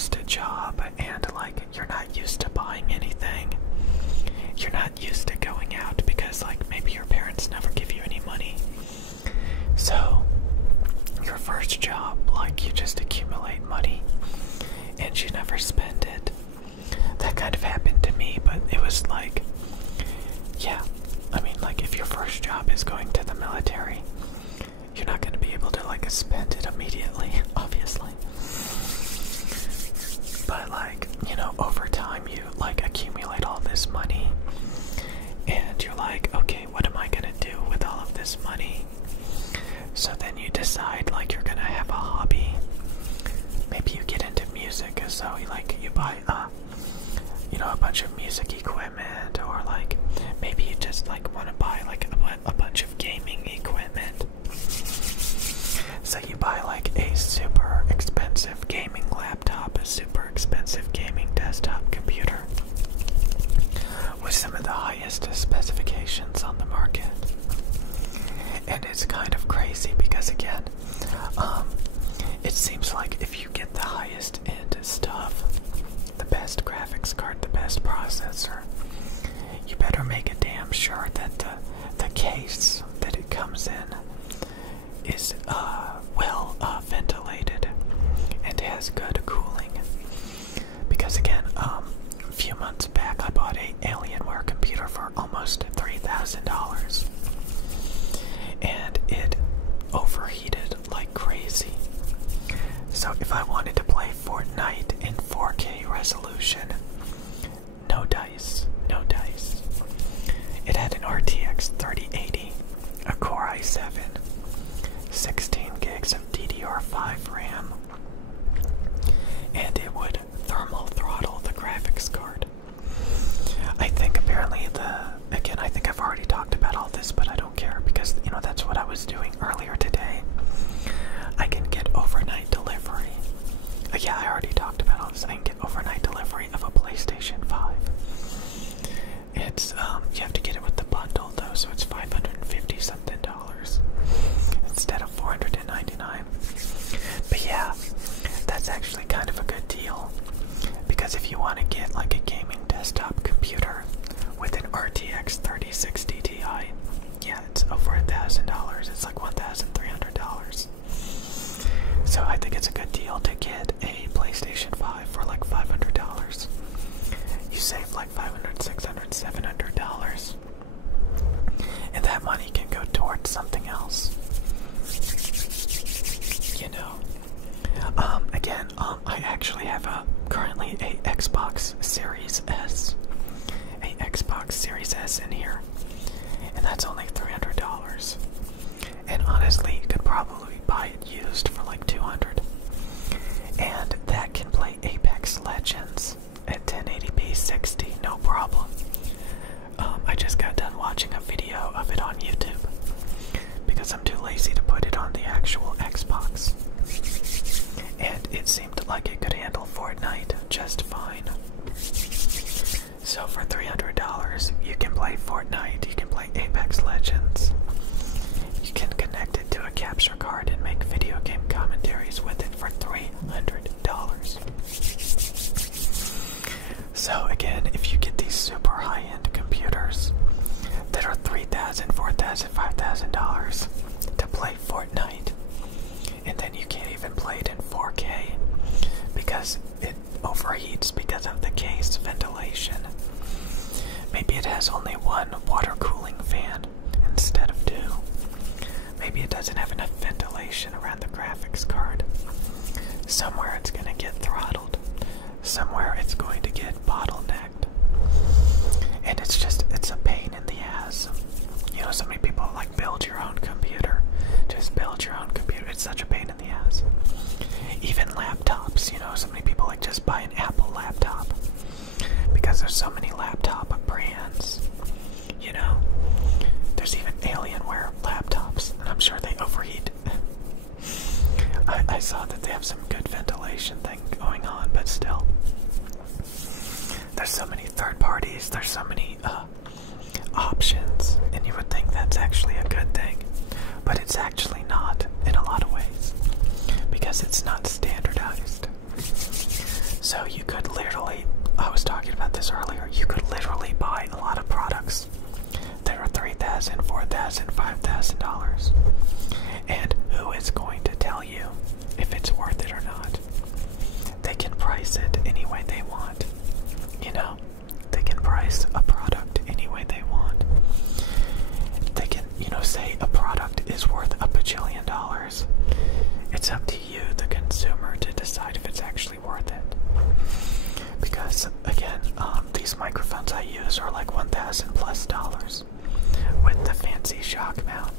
first job and like you're not used to buying anything. You're not used to going out because like maybe your parents never give you any money. So your first job, like you just accumulate money and you never spend it. That kind of happened to me, but it was like, yeah, I mean like if your first job is going to the military, you're not going to be able to like spend it immediately, obviously. But like, you know, over time you like accumulate all this money and you're like, okay, what am I going to do with all of this money? So then you decide like you're going to have a hobby. Maybe you get into music, so you buy you know, a bunch of music equipment, or like maybe you just like want to buy like a bunch of gaming equipment. So you buy like a super expensive gaming laptop, a super expensive gaming desktop computer with some of the highest specifications on the market. And it's kind of crazy because again, it seems like if you get the highest end stuff, the best graphics card, the best processor, you better make it damn sure that the case that it comes in is well ventilated and has good cooling. Because again, a few months back I bought a Alienware computer for almost $3,000 and it overheated like crazy. So if I wanted to play Fortnite in 4K resolution, no dice, no dice. It had an RTX 3080, a Core i7, 16 gigs of DDR5 RAM, and it would thermal throttle the graphics card. I think apparently I think I've already talked about all this, but I don't care because, you know, that's what I was doing earlier today. I can get overnight delivery. Yeah, I already talked about all this. I can get overnight delivery of a PlayStation 5. It's, you have to get it with the bundle though, so it's $550 something instead of $499. But yeah, that's actually kind of a good deal. Because if you want to get like a gaming desktop computer with an RTX 3060 Ti, yeah, it's over $1,000. It's like $1,300. So I think it's a good deal to get a PlayStation 5 for like $500. You save like $500, $600, $700. And that money can go towards something else. You know. Again, I actually have currently a Xbox Series S. A Xbox Series S in here. And that's only $300. And honestly, you could probably buy it used for like $200. And that can play Apex Legends at 1080p 60, no problem. I just got done watching a video of it on YouTube because I'm too lazy to put it on the actual Xbox. And it seemed like it could handle Fortnite just fine. So for $300, you can play Fortnite, you can play Apex Legends. You can connect it to a capture card and make video game commentaries with it for $300. So again, if you get these super high-end computers that are $3,000, $4,000, $5,000 to play Fortnite, and then you can't even play it in 4K because it overheats because of the case ventilation. Maybe it has only one water cooling fan instead of two. Maybe it doesn't have enough ventilation around the graphics card. Somewhere it's going to get throttled. Somewhere it's going to get bottlenecked. And it's a pain in the ass. You know, so many people like build your own computer. Just build your own computer. It's such a pain in the ass. Even laptops, you know, so many people like just buy an Apple laptop. Because there's so many laptop brands. You know, there's even Alienware laptops, and I'm sure they overheat. I saw that they have some good ventilation thing going on, but still. There's so many third parties, there's so many options, and you would think that's actually a good thing. But it's actually not in a lot of ways, because it's not standardized. microphones I use are like $1,000+ with the fancy shock mount.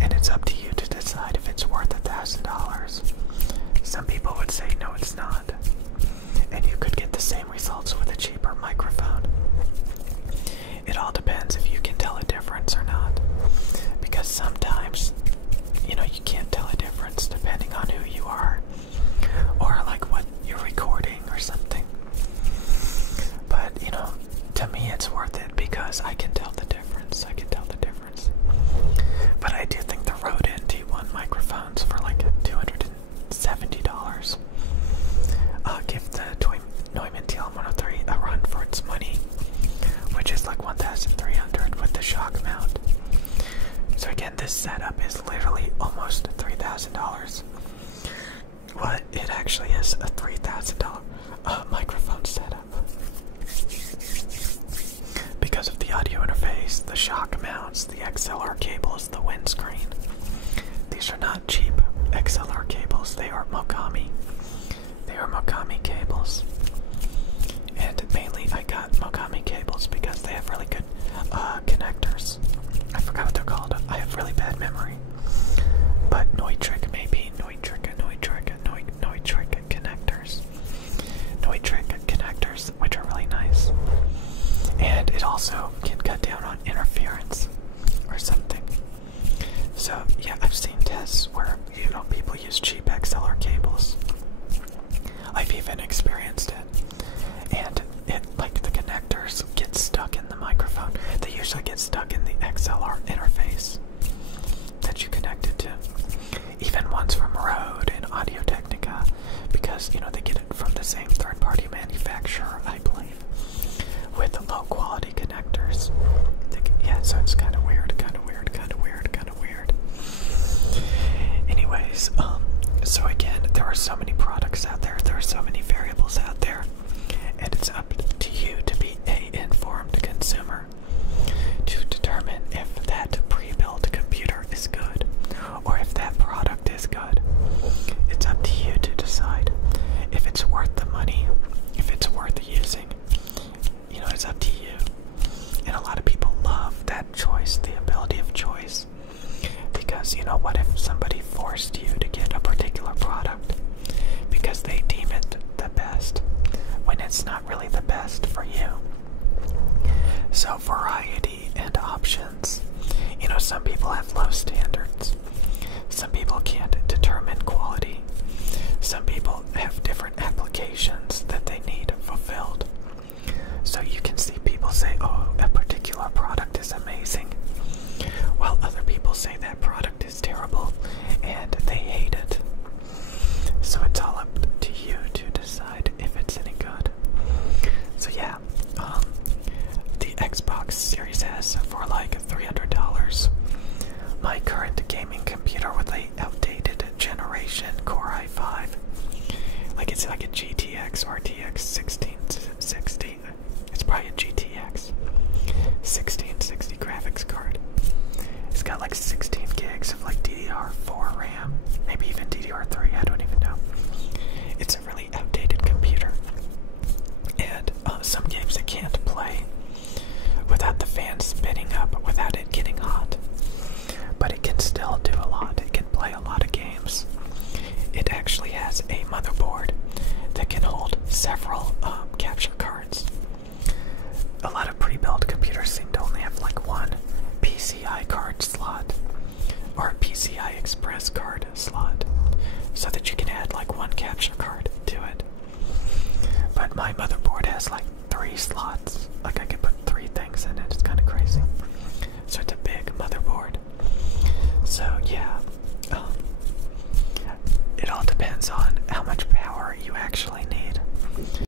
And it's up to you to decide if it's worth $1,000. Some people would say no, it's not. And you could get the same results with a cheaper microphone. It all depends if you can tell a difference or not. Because sometimes, you know, you can't tell a difference depending on who you are or like what you're recording or something. But, you know, to me it's worth it because I can tell the difference. I can tell the difference. But I do think the Rode NT1 microphones for like $270. Give the Neumann TL103 a run for its money, which is like $1,300 with the shock mount. So again, this setup is literally almost $3,000. Well, it actually is a $3,000 microphone setup. Because of the audio interface, the shock mounts, the XLR cables, the windscreen. These are not cheap XLR cables, they are Mogami. They are Mogami cables. And mainly I got Mogami cables because they have really good connectors. I forgot what they're called. I have really bad memory. But Neutrik maybe. Neutrik connectors. Neutrik connectors, which are really nice. And it also can cut down on interference or something. So yeah, I've seen tests where, you know, people use cheap XLR cables. I've even experienced it. And it, like, the connectors get stuck in the microphone. They usually get stuck in the XLR interface that you connect it to. Even ones from Rode and Audio-Technica, because, you know, they get it from the same third-party manufacturer, I believe, with low quality connectors. Yeah, so it's kind of weird, Anyways, so again, there are so many products out there, there are so many variables out there, and it's up to you to be an informed consumer to determine if that pre-built computer is good or if that product is good. It's up to you to decide if it's worth the money, if it's worth using. You know, it's up to you. And a lot of people love that choice, the ability of choice. Because, you know, what if somebody forced you to get a particular product because they deem it the best when it's not really the best for you? So variety and options. You know, some people have low standards. Some people can't determine quality. Some people have different applications that they need fulfilled. So you can see people say, oh, a particular product is amazing, while other people say that product is terrible and they hate it. So it's all up to you to decide if it's any good. So yeah, the Xbox Series S for like $300. My current gaming computer with a outdated generation Core i5, like it's like a GTX RTX